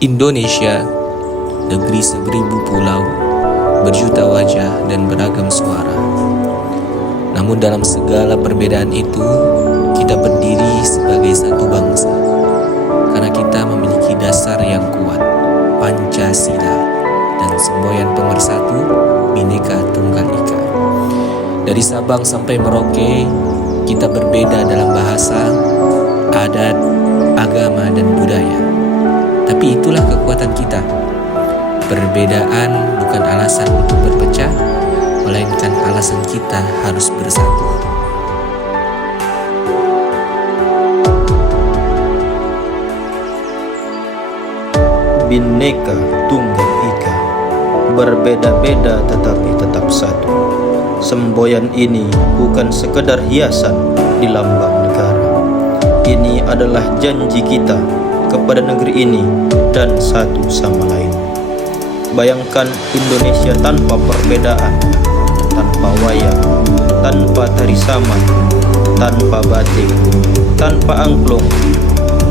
Indonesia, negeri seribu pulau, berjuta wajah dan beragam suara. Namun dalam segala perbedaan itu, kita berdiri sebagai satu bangsa. Karena kita memiliki dasar yang kuat, Pancasila, dan semboyan pemersatu, Bhinneka Tunggal Ika. Dari Sabang sampai Merauke, kita berbeda dalam bahasa, adat, agama, dan budaya. Tapi itulah kekuatan kita. Perbedaan bukan alasan untuk berpecah, melainkan alasan kita harus bersatu. Bhinneka Tunggal Ika, berbeda-beda tetapi tetap satu. Semboyan ini bukan sekedar hiasan di lambang negara. Ini adalah janji kita kepada negeri ini dan satu sama lain. Bayangkan Indonesia tanpa perbedaan, tanpa wayang, tanpa tari saman, tanpa batik, tanpa angklung,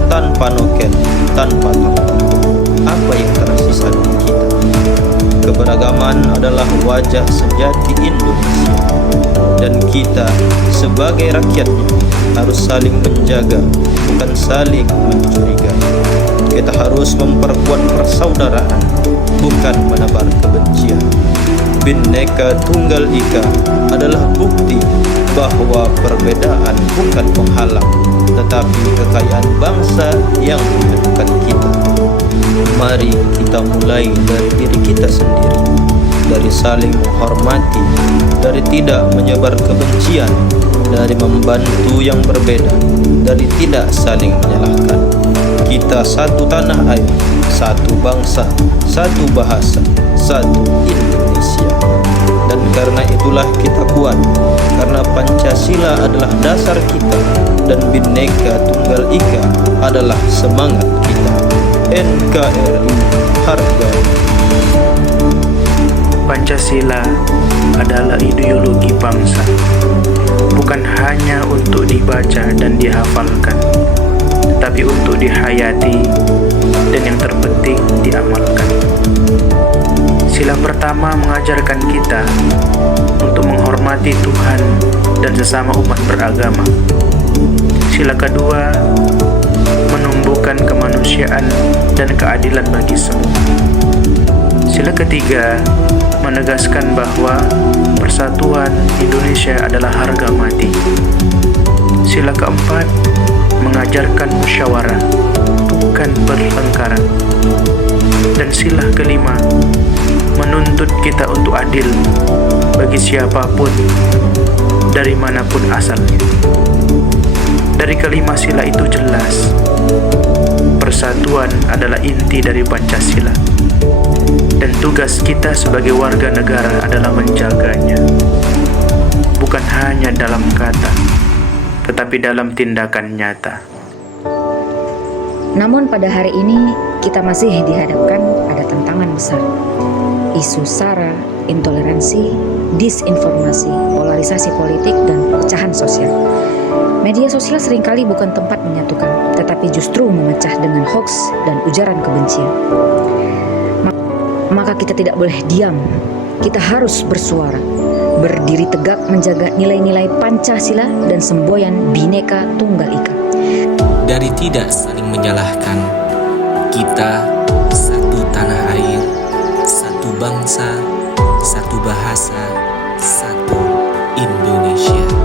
tanpa noken, tanpa topeng. Apa yang tersisa dari kita? Keberagaman adalah wajah sejati Indonesia, dan kita sebagai rakyatnya harus saling menjaga, bukan saling mencurigai. Kita harus memperkuat persaudaraan, bukan menebar kebencian. Bhinneka Tunggal Ika adalah bukti bahwa perbedaan bukan penghalang, tetapi kekayaan bangsa yang menyatukan kita. Mari kita mulai dari diri kita sendiri, dari saling menghormati, dari tidak menyebar kebencian, dari membantu yang berbeda, dari tidak saling menyalahkan. Kita satu tanah air, satu bangsa, satu bahasa, satu Indonesia. Dan karena itulah kita kuat, karena Pancasila adalah dasar kita, dan Bhinneka Tunggal Ika adalah semangat kita. NKRI harga. Pancasila adalah ideologi bangsa, bukan hanya untuk dibaca dan dihafalkan, tetapi untuk dihayati dan yang terpenting diamalkan. Sila pertama mengajarkan kita untuk menghormati Tuhan dan sesama umat beragama. Sila kedua menumbuhkan kemanusiaan dan keadilan bagi semua. Sila ketiga menegaskan bahwa persatuan Indonesia adalah harga mati. Sila keempat mengajarkan musyawarah, bukan pertengkaran. Dan sila kelima menuntut kita untuk adil bagi siapapun, dari manapun asalnya. Dari kelima sila itu jelas, persatuan adalah inti dari Pancasila, dan tugas kita sebagai warga negara adalah menjaganya, bukan hanya dalam kata, tetapi dalam tindakan nyata. Namun pada hari ini kita masih dihadapkan pada tantangan besar. Isu SARA, intoleransi, disinformasi, polarisasi politik, dan perpecahan sosial. Media sosial seringkali bukan tempat menyatukan, tetapi justru memecah dengan hoaks dan ujaran kebencian. Maka kita tidak boleh diam, kita harus bersuara, berdiri tegak menjaga nilai-nilai Pancasila dan semboyan Bhinneka Tunggal Ika. Dari tidak saling menyalahkan, kita satu tanah air, satu bangsa, satu bahasa, satu Indonesia.